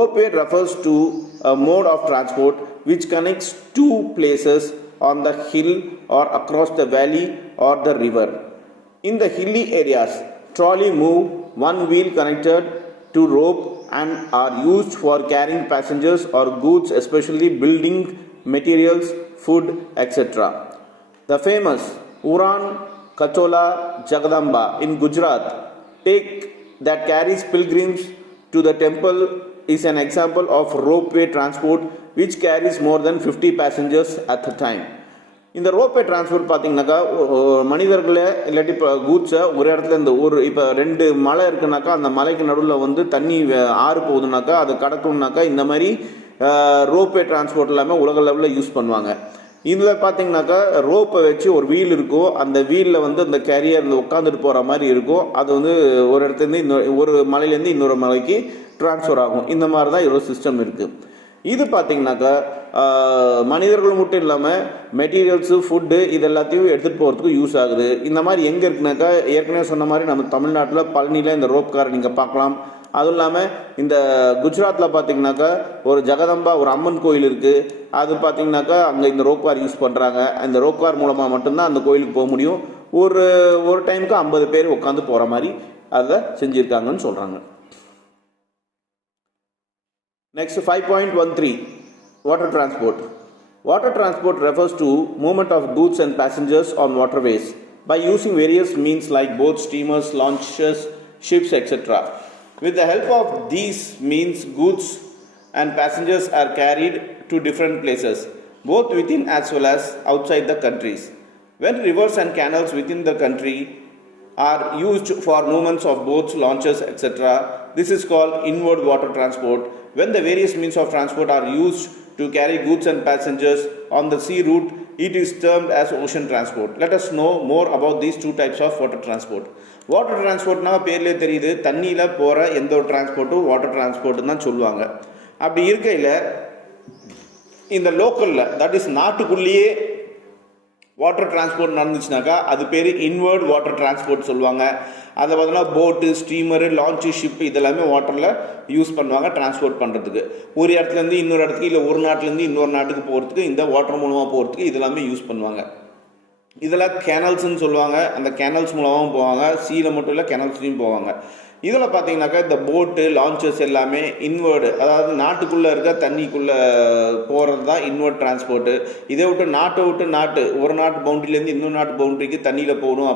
Ropeway refers to a mode of transport which connects two places on the hill or across the valley or the river. In the hilly areas, trolley move one wheel connected to rope and are used for carrying passengers or goods, especially building materials, food, etc. The famous Uran Kachola Jagadamba in Gujarat that carries pilgrims to the temple is an example of ropeway transport which carries more than 50 passengers at a time. இந்த ரோப்பே transport பார்த்தீங்கன்னாக்கா மனிதர்களை இல்லாட்டி இப்போ கூட்ஸை ஒரு இடத்துல இந்த ஒரு இப்போ 2 மலை இருக்குனாக்கா அந்த மலைக்கு நடுவில் வந்து தண்ணி ஆறு போகுதுனாக்கா அதை கடக்கணுன்னாக்கா இந்த மாதிரி ரோப்பே டிரான்ஸ்போர்ட் எல்லாமே உலக லெவலில் யூஸ் பண்ணுவாங்க. இதில் பார்த்தீங்கன்னாக்கா ரோப்பை வச்சு ஒரு வீல் இருக்கும், அந்த வீலில் வந்து அந்த கேரியர் இந்த உட்காந்துட்டு போகிற மாதிரி இருக்கும். அது வந்து ஒரு இடத்துலேருந்து ஒரு மலையிலேருந்து இன்னொரு மலைக்கு டிரான்ஸ்ஃபர் ஆகும். இந்த மாதிரி தான் இதோட சிஸ்டம் இருக்குது. இது பார்த்தீங்கன்னாக்கா மனிதர்கள் மட்டும் இல்லாமல் மெட்டீரியல்ஸு, ஃபுட்டு இது எல்லாத்தையும் எடுத்துகிட்டு போகிறதுக்கு யூஸ் ஆகுது. இந்த மாதிரி எங்கே இருக்குனாக்கா ஏற்கனவே சொன்ன மாதிரி நம்ம தமிழ்நாட்டில் பழனியில் இந்த ரோப் காரை நீங்கள் பார்க்கலாம். அதுவும் இல்லாமல் இந்த குஜராத்தில் பார்த்தீங்கன்னாக்கா ஒரு ஜெகதம்பா ஒரு அம்மன் கோயில் இருக்குது. அது பார்த்தீங்கன்னாக்கா அங்கே இந்த ரோப் கார் யூஸ் பண்ணுறாங்க. இந்த ரோப் கார் மூலமாக மட்டும்தான் அந்த கோயிலுக்கு போக முடியும். ஒரு டைமுக்கு 50 பேர் உட்காந்து போகிற மாதிரி அதை செஞ்சுருக்காங்கன்னு சொல்கிறாங்க. Next 5.13 Water transport. Water transport refers to movement of goods and passengers on waterways by using various means like boats, steamers, launches, ships, etc. With the help of these means, goods and passengers are carried to different places, both within as well as outside the countries. When rivers and canals within the country are used for movements of boats, launches, etc., this is called inward water transport. When the various means of transport are used to carry goods and passengers on the sea route, it is termed as ocean transport. Let us know more about these two types of water transport. Water transport na பேர்லயே தெரியுது, தண்ணியில போற எந்த ஒரு டிரான்ஸ்போர்ட்டும் water transport தான் சொல்லுவாங்க. அப்படி இருக்கையில் இந்த லோக்கல்ல தட் இஸ் நாட்டுக்குள்ளேயே வாட்டர் டிரான்ஸ்போர்ட் நடந்துச்சுனாக்கா அது பேர் இன்வர்ட் வாட்டர் டிரான்ஸ்போர்ட் சொல்லுவாங்க. அதை பார்த்தோன்னா போட்டு, ஸ்டீமரு, லான்ச்சு, ஷிப்பு இதெல்லாமே வாட்டரில் யூஸ் பண்ணுவாங்க டிரான்ஸ்போர்ட் பண்ணுறதுக்கு. ஒரு இடத்துலேருந்து இன்னொரு இடத்துக்கு இல்லை ஒரு நாட்டிலேருந்து இன்னொரு நாட்டுக்கு போகிறதுக்கு இந்த வாட்டர் மூலமாக போகிறதுக்கு இதெல்லாமே யூஸ் பண்ணுவாங்க. இதெல்லாம் கேனல்ஸ்ன்னு சொல்லுவாங்க. அந்த கேனல்ஸ் மூலமாகவும் போவாங்க, சீல மட்டும் இல்லை கேனல்ஸ்லையும் போவாங்க. இதில் பார்த்தீங்கன்னாக்கா இந்த போட்டு, லான்ச்சஸ் எல்லாமே இன்வர்டு, அதாவது நாட்டுக்குள்ளே இருக்க தண்ணிக்குள்ளே போகிறது தான் இன்வர்ட் டிரான்ஸ்போர்ட்டு. இதை விட்டு நாட்டை விட்டு நாட்டு ஒரு நாட்டு பவுண்டரியிலேருந்து இன்னொரு நாட்டு பவுண்டரிக்கு தண்ணியில் போகணும்